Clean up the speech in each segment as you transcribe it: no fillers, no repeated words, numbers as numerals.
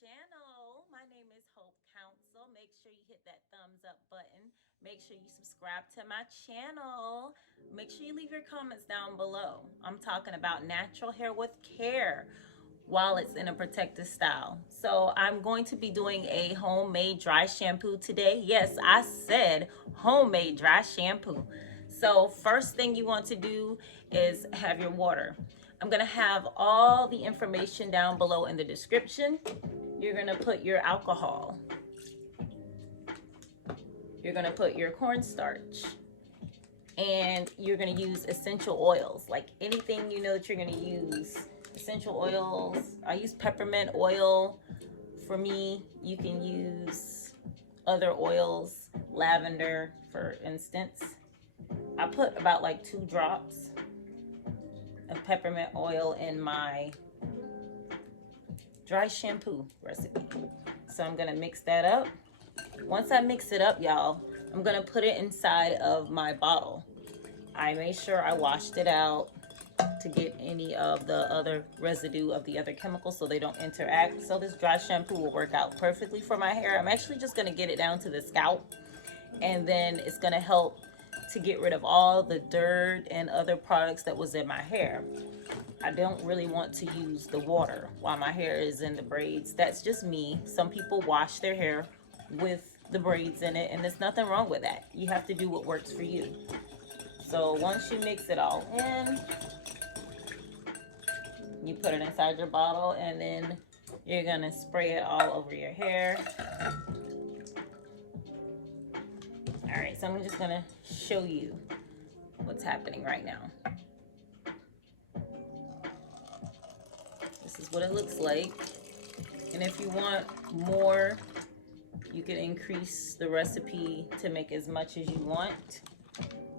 channel. My name is Hope Council. Make sure you hit that thumbs up button. Make sure you subscribe to my channel. Make sure you leave your comments down below. I'm talking about natural hair with care while it's in a protective style. So I'm going to be doing a homemade dry shampoo today. Yes, I said homemade dry shampoo. So first thing you want to do is have your water. I'm gonna have all the information down below in the description. You're gonna put your alcohol. You're gonna put your cornstarch. And you're gonna use essential oils, like anything you know that you're gonna use. Essential oils, I use peppermint oil. For me, you can use other oils, lavender for instance. I put about like 2 drops of peppermint oil in my dry shampoo recipe. So I'm gonna mix that up. Once I mix it up, y'all, I'm gonna put it inside of my bottle. I made sure I washed it out to get any of the other residue of the other chemicals so they don't interact. So this dry shampoo will work out perfectly for my hair. I'm actually just gonna get it down to the scalp, and then it's gonna help to get rid of all the dirt and other products that was in my hair. I don't really want to use the water while my hair is in the braids. That's just me. Some people wash their hair with the braids in it, and there's nothing wrong with that. You have to do what works for you. So once you mix it all in, you put it inside your bottle, and then you're gonna spray it all over your hair. All right, so I'm just gonna show you what's happening right now. This is what it looks like. And if you want more, you can increase the recipe to make as much as you want.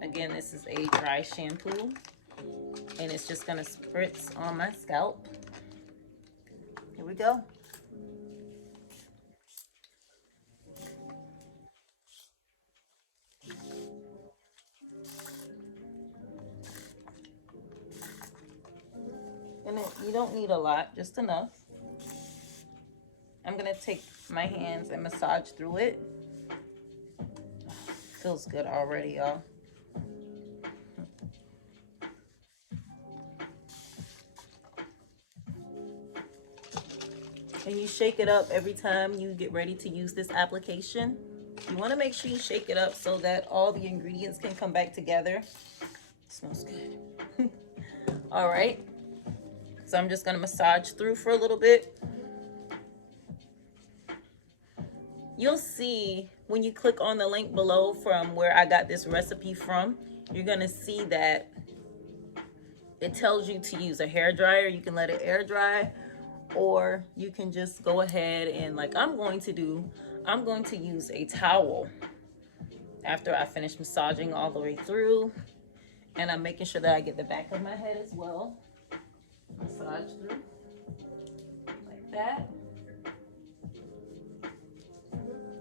Again, this is a dry shampoo, and it's just gonna spritz on my scalp. Here we go. And you don't need a lot, just enough. I'm gonna take my hands and massage through it. Feels good already, y'all. And you shake it up every time you get ready to use this application. You want to make sure you shake it up so that all the ingredients can come back together. It smells good. All right. So I'm just going to massage through for a little bit. You'll see when you click on the link below from where I got this recipe from, you're going to see that it tells you to use a hair dryer. You can let it air dry, or you can just go ahead and, like I'm going to do, I'm going to use a towel after I finish massaging all the way through. And I'm making sure that I get the back of my head as well. Massage through like that.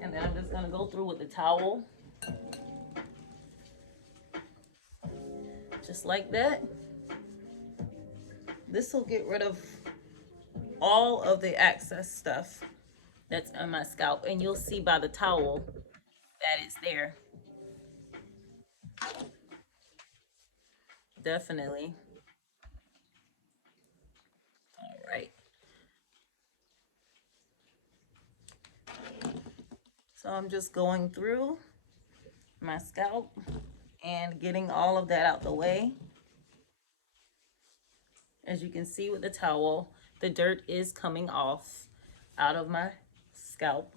And then I'm just gonna go through with the towel. Just like that. This will get rid of all of the excess stuff that's on my scalp, and you'll see by the towel that it's there. Definitely. All right. So I'm just going through my scalp and getting all of that out the way. As you can see with the towel, the dirt is coming off out of my scalp.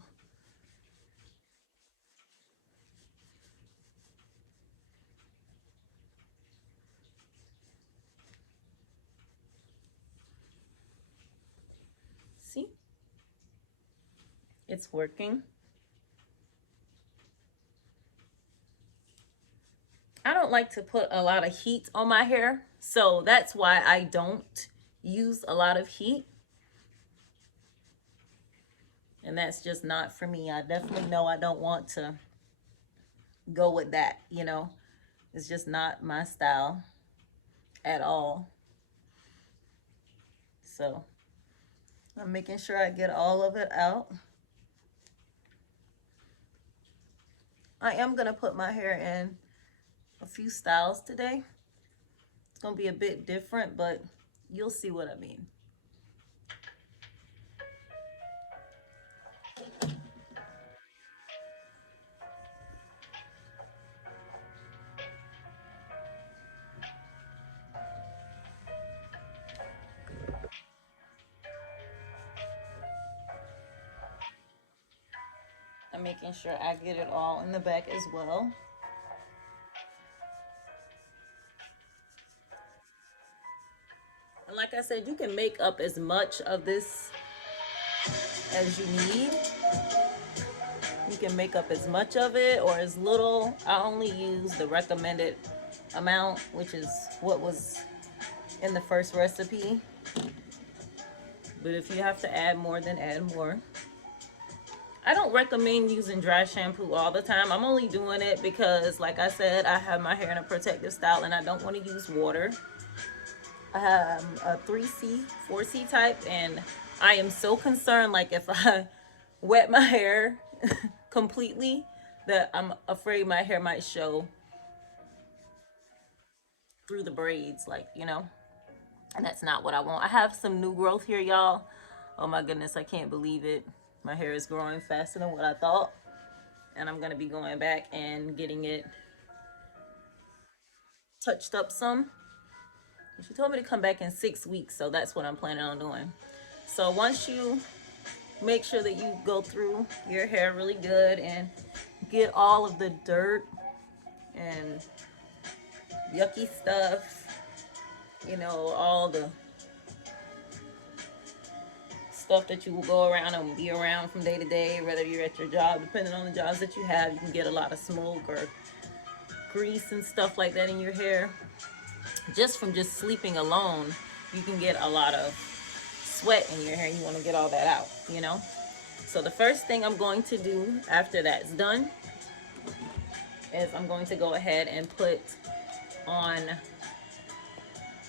See? It's working. I don't like to put a lot of heat on my hair, so that's why I don't use a lot of heat. And that's just not for me. I definitely know I don't want to go with that, you know. It's just not my style at all. So I'm making sure I get all of it out. I am gonna put my hair in a few styles today. It's gonna be a bit different, but you'll see what I mean. I'm making sure I get it all in the back as well. And like I said, you can make up as much of this as you need. You can make up as much of it or as little. I only use the recommended amount, which is what was in the first recipe. But if you have to add more, then add more. I don't recommend using dry shampoo all the time. I'm only doing it because, like I said, I have my hair in a protective style and I don't want to use water. I have a 3C, 4C type, and I am so concerned, like if I wet my hair completely, that I'm afraid my hair might show through the braids, like, you know, and that's not what I want. I have some new growth here, y'all. Oh my goodness, I can't believe it. My hair is growing faster than what I thought, and I'm gonna be going back and getting it touched up some. She told me to come back in 6 weeks, so that's what I'm planning on doing. So once you make sure that you go through your hair really good and get all of the dirt and yucky stuff, you know, all the stuff that you will go around and be around from day to day, whether you're at your job, depending on the jobs that you have, you can get a lot of smoke or grease and stuff like that in your hair. Just from just sleeping alone, you can get a lot of sweat in your hair. You want to get all that out, you know. So the first thing I'm going to do after that's done is I'm going to go ahead and put on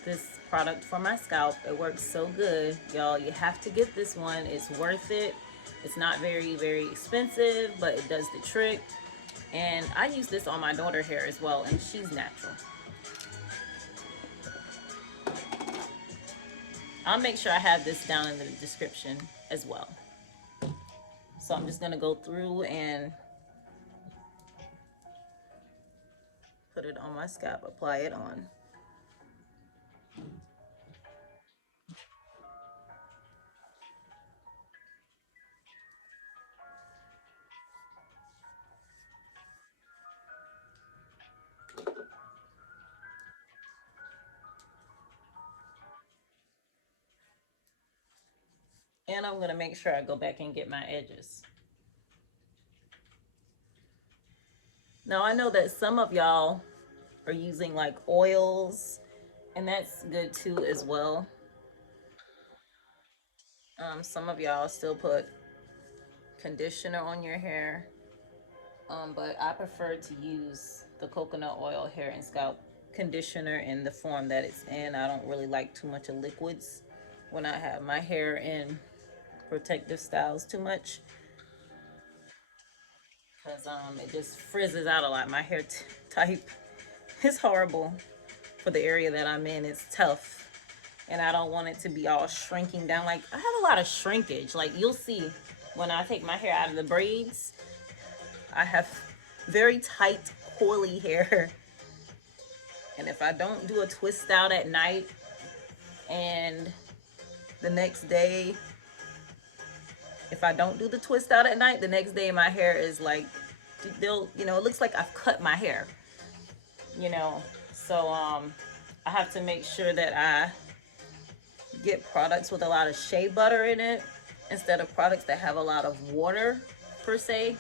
this product for my scalp. It works so good, y'all. You have to get this one. It's worth it. It's not very expensive, but it does the trick. And I use this on my daughter's hair as well, and she's natural. I'll make sure I have this down in the description as well. So I'm just going to go through and put it on my scalp, apply it on. And I'm going to make sure I go back and get my edges. Now I know that some of y'all are using like oils, and that's good too as well. Some of y'all still put conditioner on your hair, but I prefer to use the coconut oil hair and scalp conditioner in the form that it's in. I don't really like too much of liquids when I have my hair in protective styles too much, because it just frizzes out a lot. My hair type is horrible for the area that I'm in. It's tough, and I don't want it to be all shrinking down. Like, I have a lot of shrinkage. Like, you'll see when I take my hair out of the braids, I have very tight, coily hair. And if I don't do a twist out at night, and the next day, if I don't do the twist out at night, the next day my hair is like, you know, it looks like I've cut my hair, you know. So I have to make sure that I get products with a lot of shea butter in it instead of products that have a lot of water per se.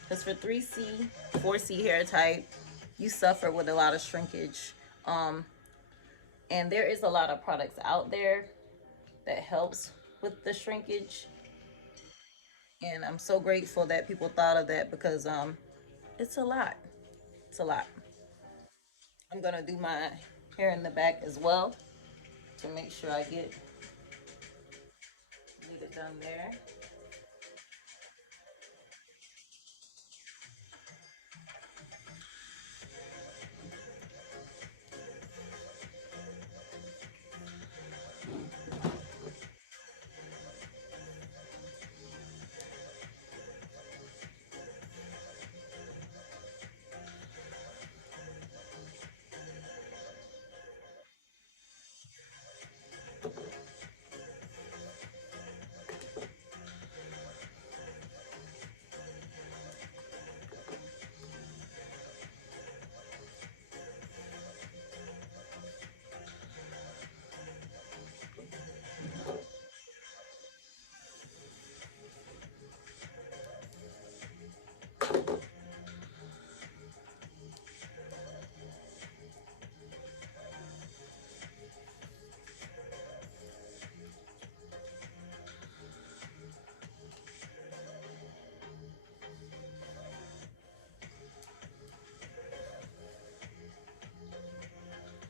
Because for 3C, 4C hair type, you suffer with a lot of shrinkage. And there is a lot of products out there that helps with the shrinkage. And I'm so grateful that people thought of that, because it's a lot. It's a lot. I'm gonna do my hair in the back as well to make sure I get done there.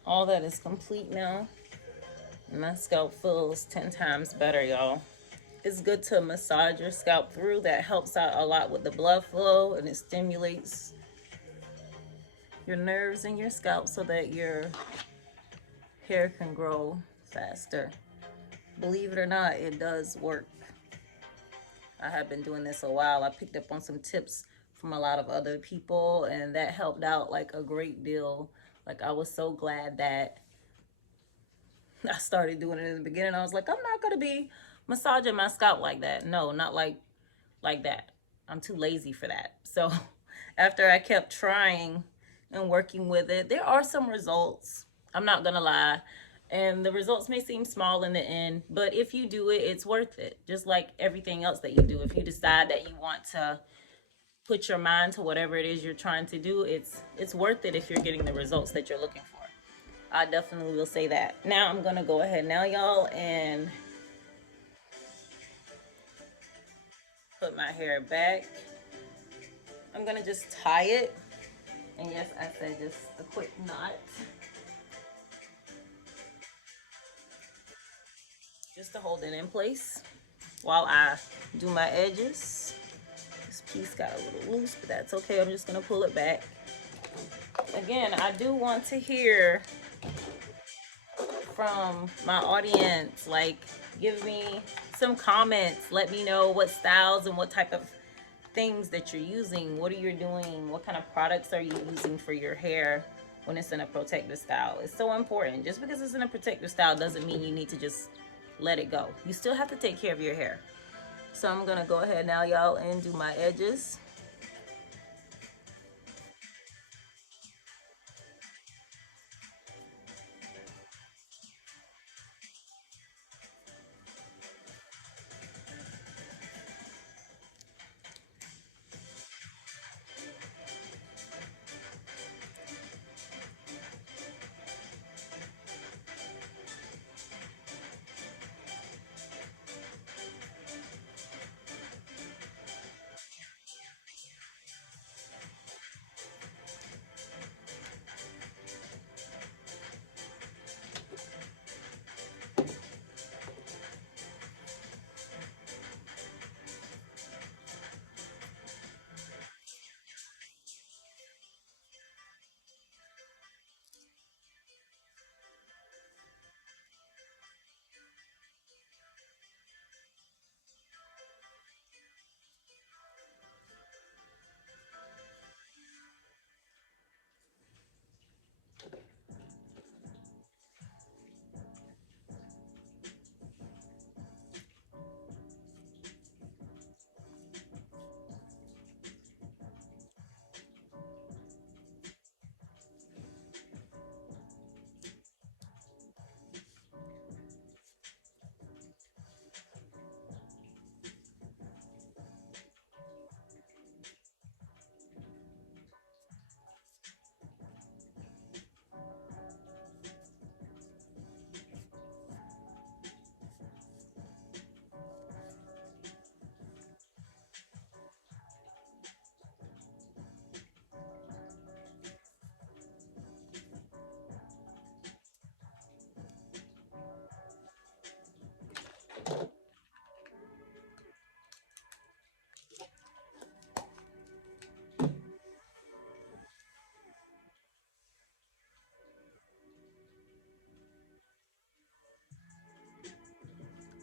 All that is complete now. My scalp feels 10 times better, y'all. It's good to massage your scalp through. That helps out a lot with the blood flow, and it stimulates your nerves in your scalp so that your hair can grow faster. Believe it or not, it does work. I have been doing this a while. I picked up on some tips from a lot of other people, and that helped out like a great deal. Like, I was so glad that I started doing it in the beginning. I was like, I'm not gonna be massaging my scalp like that. No, not like that. I'm too lazy for that. So after I kept trying and working with it, there are some results. I'm not gonna lie. And the results may seem small in the end, but if you do it, it's worth it. Just like everything else that you do. If you decide that you want to put your mind to whatever it is you're trying to do, it's worth it if you're getting the results that you're looking for. I definitely will say that. Now I'm gonna go ahead now, y'all, and put my hair back. I'm gonna just tie it. And yes, I said just a quick knot. Just to hold it in place while I do my edges. This piece got a little loose, but that's okay. I'm just gonna pull it back. Again, I do want to hear from my audience. Like, give me some comments. Let me know what styles and what type of things that you're using. What are you doing? What kind of products are you using for your hair when it's in a protective style? It's so important. Just because it's in a protective style doesn't mean you need to just let it go. You still have to take care of your hair. So I'm gonna go ahead now, y'all, and do my edges.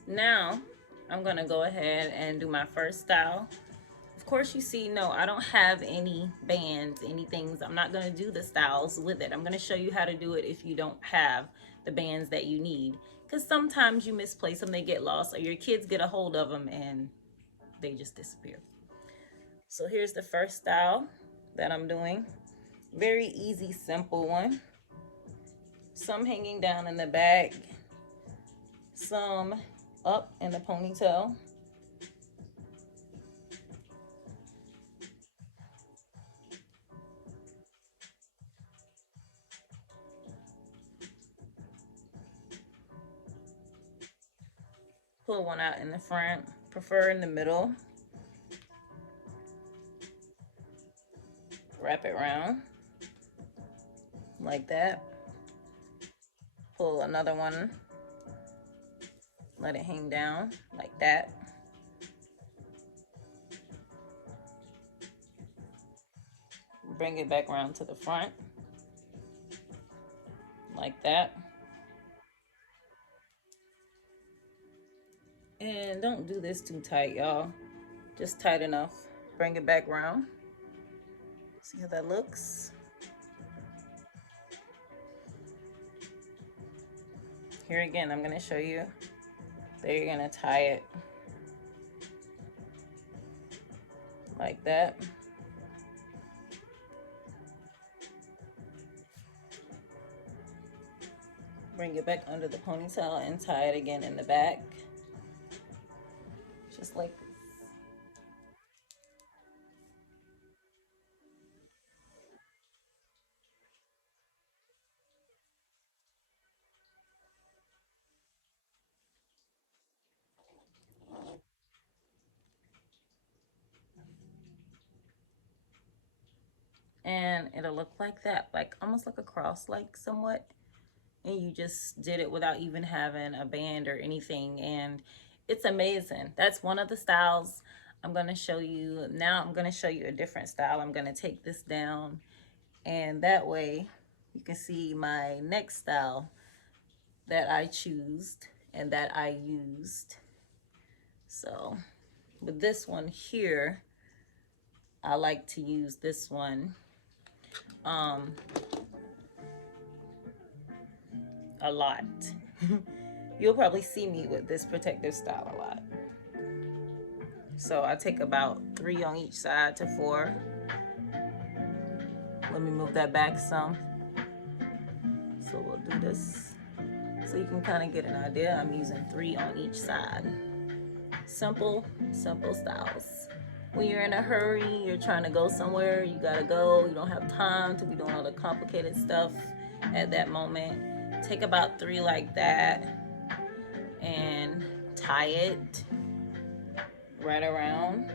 Now I'm gonna go ahead and do my first style. Of course, you see, no, I don't have any bands, any things. I'm not gonna do the styles with it. I'm gonna show you how to do it if you don't have the bands that you need. Because sometimes you misplace them, they get lost, or your kids get a hold of them and they just disappear. So here's the first style that I'm doing. Very easy, simple one. Some hanging down in the back, some up in the ponytail. Pull one out in the front, prefer in the middle. Wrap it around like that. Pull another one, let it hang down like that. Bring it back around to the front like that. And don't do this too tight, y'all. Just tight enough. Bring it back around. See how that looks? Here again, I'm gonna show you. There, you're gonna tie it like that. Bring it back under the ponytail and tie it again in the back. Just like this. And it'll look like that, like almost like a cross, like somewhat. And you just did it without even having a band or anything, and it's amazing. That's one of the styles I'm going to show you. Now I'm going to show you a different style. I'm going to take this down, and that way you can see my next style that I choose and that I used. So with this one here, I like to use this one a lot. You'll probably see me with this protective style a lot. So I take about 3 on each side to 4. Let me move that back some. So we'll do this so you can kind of get an idea. I'm using 3 on each side. Simple, simple styles. When you're in a hurry, you're trying to go somewhere, you gotta go, you don't have time to be doing all the complicated stuff at that moment. Take about 3 like that and tie it right around.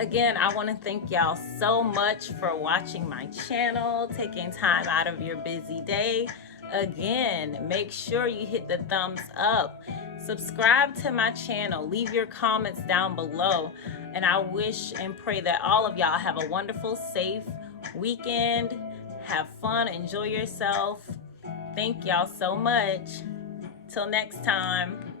Again, I want to thank y'all so much for watching my channel, taking time out of your busy day. Again, make sure you hit the thumbs up, subscribe to my channel, leave your comments down below, and I wish and pray that all of y'all have a wonderful, safe weekend. Have fun, enjoy yourself. Thank y'all so much. Till next time.